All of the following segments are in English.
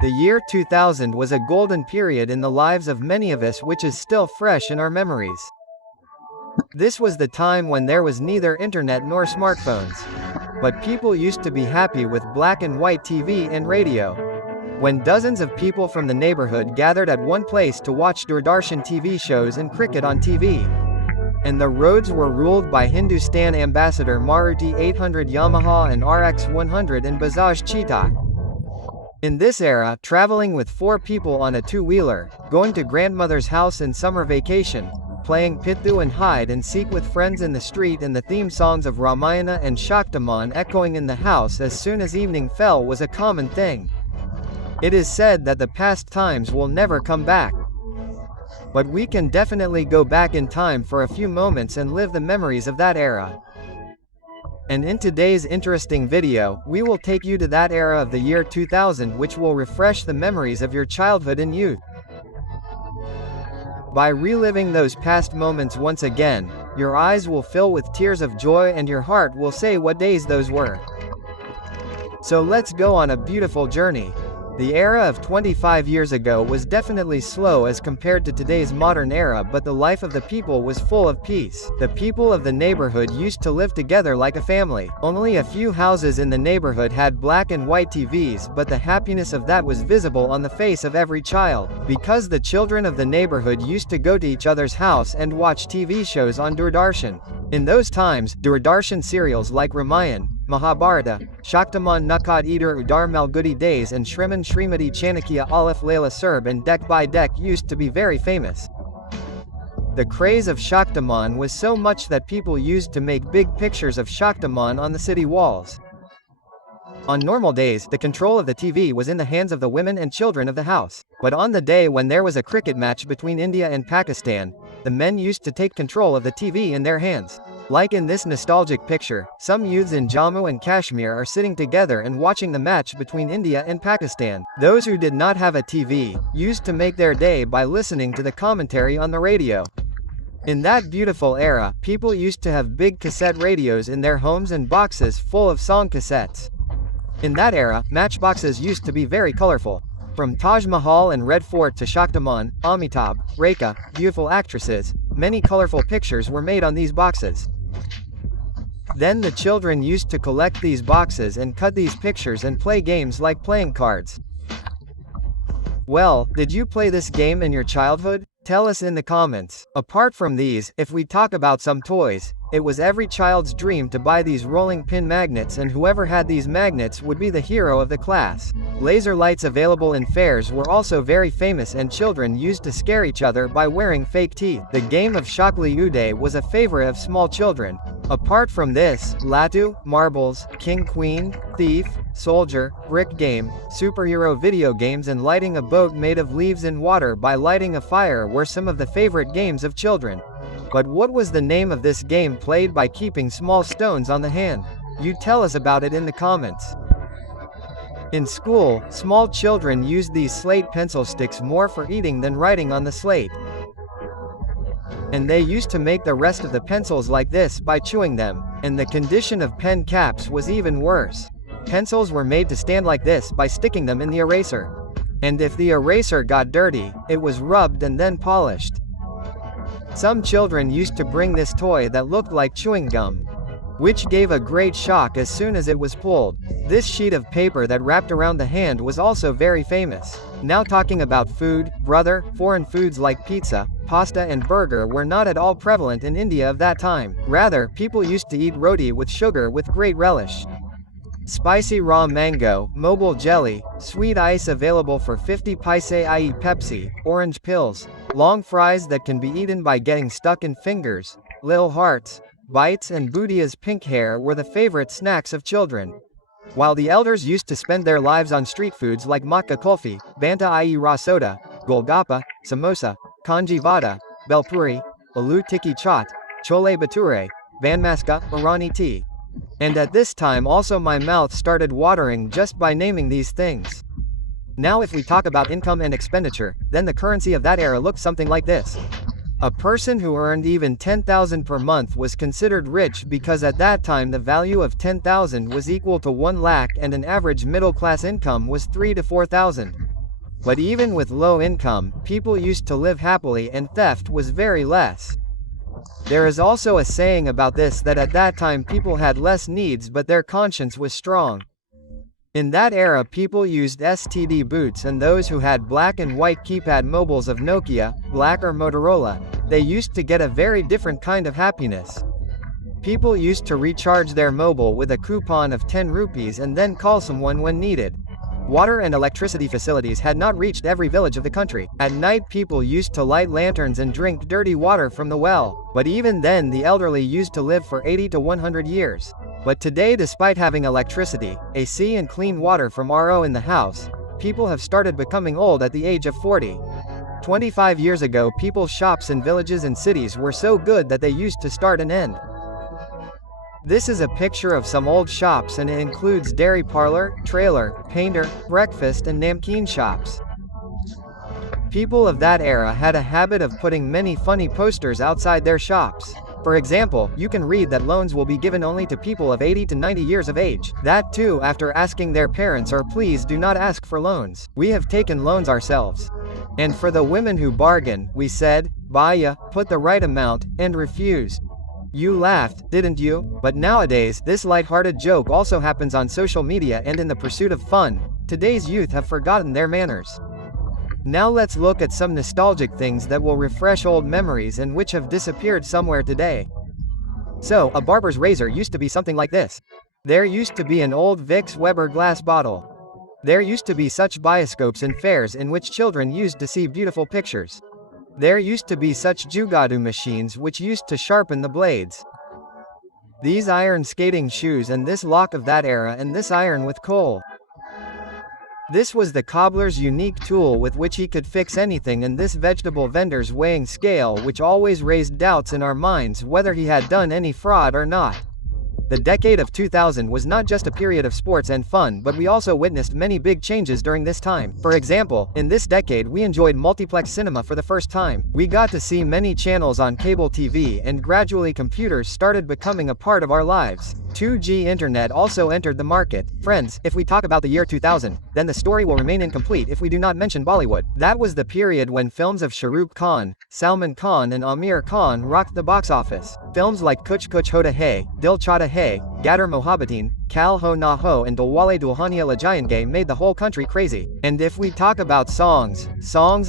The year 2000 was a golden period in the lives of many of us, which is still fresh in our memories. This was the time when there was neither internet nor smartphones. But people used to be happy with black and white TV and radio. When dozens of people from the neighborhood gathered at one place to watch Doordarshan TV shows and cricket on TV. And the roads were ruled by Hindustan Ambassador Maruti 800 Yamaha and RX 100 and Bajaj Cheetah. In this era, traveling with 4 people on a two-wheeler, going to grandmother's house in summer vacation, playing Pithu and hide and seek with friends in the street, and the theme songs of Ramayana and Shaktiman echoing in the house as soon as evening fell was a common thing. It is said that the past times will never come back. But we can definitely go back in time for a few moments and live the memories of that era. And in today's interesting video, we will take you to that era of the year 2000, which will refresh the memories of your childhood and youth. By reliving those past moments once again, your eyes will fill with tears of joy and your heart will say what days those were. So let's go on a beautiful journey. The era of 25 years ago was definitely slow as compared to today's modern era, but the life of the people was full of peace. The people of the neighborhood used to live together like a family. Only a few houses in the neighborhood had black and white TVs, but the happiness of that was visible on the face of every child, because the children of the neighborhood used to go to each other's house and watch TV shows on Doordarshan. In those times, Doordarshan serials like Ramayan, Mahabharata, Shaktiman Nakat Eater Udar Malgudi Days and Shriman Shrimati Chanakya Alif Layla Serb and Deck by Deck used to be very famous. The craze of Shaktiman was so much that people used to make big pictures of Shaktiman on the city walls. On normal days, the control of the TV was in the hands of the women and children of the house. But on the day when there was a cricket match between India and Pakistan, the men used to take control of the TV in their hands. Like in this nostalgic picture, some youths in Jammu and Kashmir are sitting together and watching the match between India and Pakistan. Those who did not have a TV used to make their day by listening to the commentary on the radio. In that beautiful era, people used to have big cassette radios in their homes and boxes full of song cassettes. In that era, matchboxes used to be very colorful. From Taj Mahal and Red Fort to Shaktiman, Amitabh, Rekha, beautiful actresses, many colorful pictures were made on these boxes. Then the children used to collect these boxes and cut these pictures and play games like playing cards. Well, did you play this game in your childhood? Tell us in the comments. Apart from these, if we talk about some toys, it was every child's dream to buy these rolling pin magnets, and whoever had these magnets would be the hero of the class. Laser lights available in fairs were also very famous, and children used to scare each other by wearing fake teeth. The game of Shakli Uday was a favorite of small children. Apart from this, Latu, marbles, king queen, thief, soldier, brick game, superhero video games and lighting a boat made of leaves in water by lighting a fire were some of the favorite games of children. But what was the name of this game played by keeping small stones on the hand? You tell us about it in the comments. In school, small children used these slate pencil sticks more for eating than writing on the slate. And they used to make the rest of the pencils like this by chewing them. And the condition of pen caps was even worse. Pencils were made to stand like this by sticking them in the eraser. And if the eraser got dirty, it was rubbed and then polished. Some children used to bring this toy that looked like chewing gum, which gave a great shock as soon as it was pulled. This sheet of paper that wrapped around the hand was also very famous. Now talking about food, brother, foreign foods like pizza, pasta and burger were not at all prevalent in India of that time. Rather, people used to eat roti with sugar with great relish. Spicy raw mango, mobile jelly, sweet ice available for 50 paise i.e. Pepsi, orange pills, long fries that can be eaten by getting stuck in fingers, little hearts, bites and Bhudia's pink hair were the favorite snacks of children. While the elders used to spend their lives on street foods like matka kulfi, banta i.e. raw soda, golgappa, samosa, kanji vada, belpuri, aloo tikki chaat, chole bhature, vanmaska, Irani tea. And at this time also my mouth started watering just by naming these things. Now if we talk about income and expenditure, then the currency of that era looked something like this. A person who earned even 10,000 per month was considered rich because at that time the value of 10,000 was equal to 1 lakh and an average middle-class income was 3 to 4,000. But even with low income, people used to live happily and theft was very less. There is also a saying about this that at that time people had less needs but their conscience was strong. In that era people used STD boots, and those who had black and white keypad mobiles of Nokia, Black or Motorola, they used to get a very different kind of happiness. People used to recharge their mobile with a coupon of 10 rupees and then call someone when needed. Water and electricity facilities had not reached every village of the country. At night people used to light lanterns and drink dirty water from the well. But even then the elderly used to live for 80 to 100 years. But today, despite having electricity, AC and clean water from RO in the house, people have started becoming old at the age of 40. 25 years ago people's shops in villages and cities were so good that they used to start and end. This is a picture of some old shops and it includes dairy parlor, trailer, painter, breakfast and namkeen shops. People of that era had a habit of putting many funny posters outside their shops. For example, you can read that loans will be given only to people of 80 to 90 years of age. That too after asking their parents or please do not ask for loans. We have taken loans ourselves. And for the women who bargain, we said, Baya, put the right amount, and refused. You laughed, didn't you? But nowadays, this light-hearted joke also happens on social media and in the pursuit of fun. Today's youth have forgotten their manners. Now let's look at some nostalgic things that will refresh old memories and which have disappeared somewhere today. So, a barber's razor used to be something like this. There used to be an old Vicks Weber glass bottle. There used to be such bioscopes in fairs in which children used to see beautiful pictures. There used to be such jugadu machines which used to sharpen the blades. These iron skating shoes and this lock of that era and this iron with coal. This was the cobbler's unique tool with which he could fix anything, and this vegetable vendor's weighing scale which always raised doubts in our minds whether he had done any fraud or not. The decade of 2000 was not just a period of sports and fun, but we also witnessed many big changes during this time. For example, in this decade we enjoyed multiplex cinema for the first time. We got to see many channels on cable TV and gradually computers started becoming a part of our lives. 2G internet also entered the market. Friends, if we talk about the year 2000, then the story will remain incomplete if we do not mention Bollywood. That was the period when films of Shah Rukh Khan, Salman Khan and Aamir Khan rocked the box office. Films like Kuch Kuch Hota Hai, Dil Chahta Hai, Gadar Mohabbateen, Kal Ho Na Ho and Dilwale Dulhania Le Jayenge made the whole country crazy. And if we talk about songs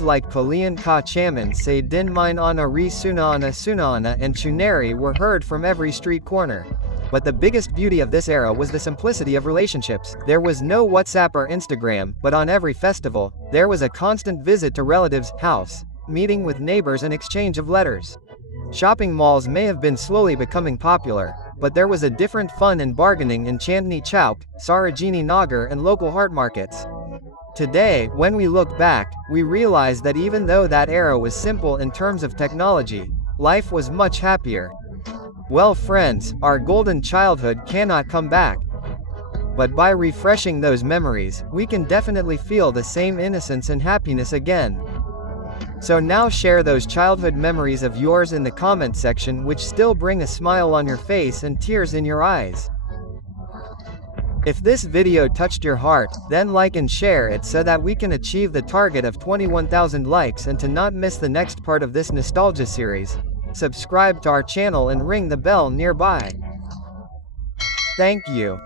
like Kaliyan Ka Chaman Se Din Mine Ana Re Sunana Sunana and Chunari were heard from every street corner. But the biggest beauty of this era was the simplicity of relationships. There was no WhatsApp or Instagram, but on every festival, there was a constant visit to relatives' house, meeting with neighbors and exchange of letters. Shopping malls may have been slowly becoming popular, but there was a different fun and bargaining in Chandni Chowk, Sarojini Nagar and local heart markets. Today, when we look back, we realize that even though that era was simple in terms of technology, life was much happier. Well friends, our golden childhood cannot come back. But by refreshing those memories, we can definitely feel the same innocence and happiness again. So now share those childhood memories of yours in the comment section which still bring a smile on your face and tears in your eyes. If this video touched your heart, then like and share it so that we can achieve the target of 21,000 likes, and to not miss the next part of this nostalgia series, subscribe to our channel and ring the bell nearby. Thank you.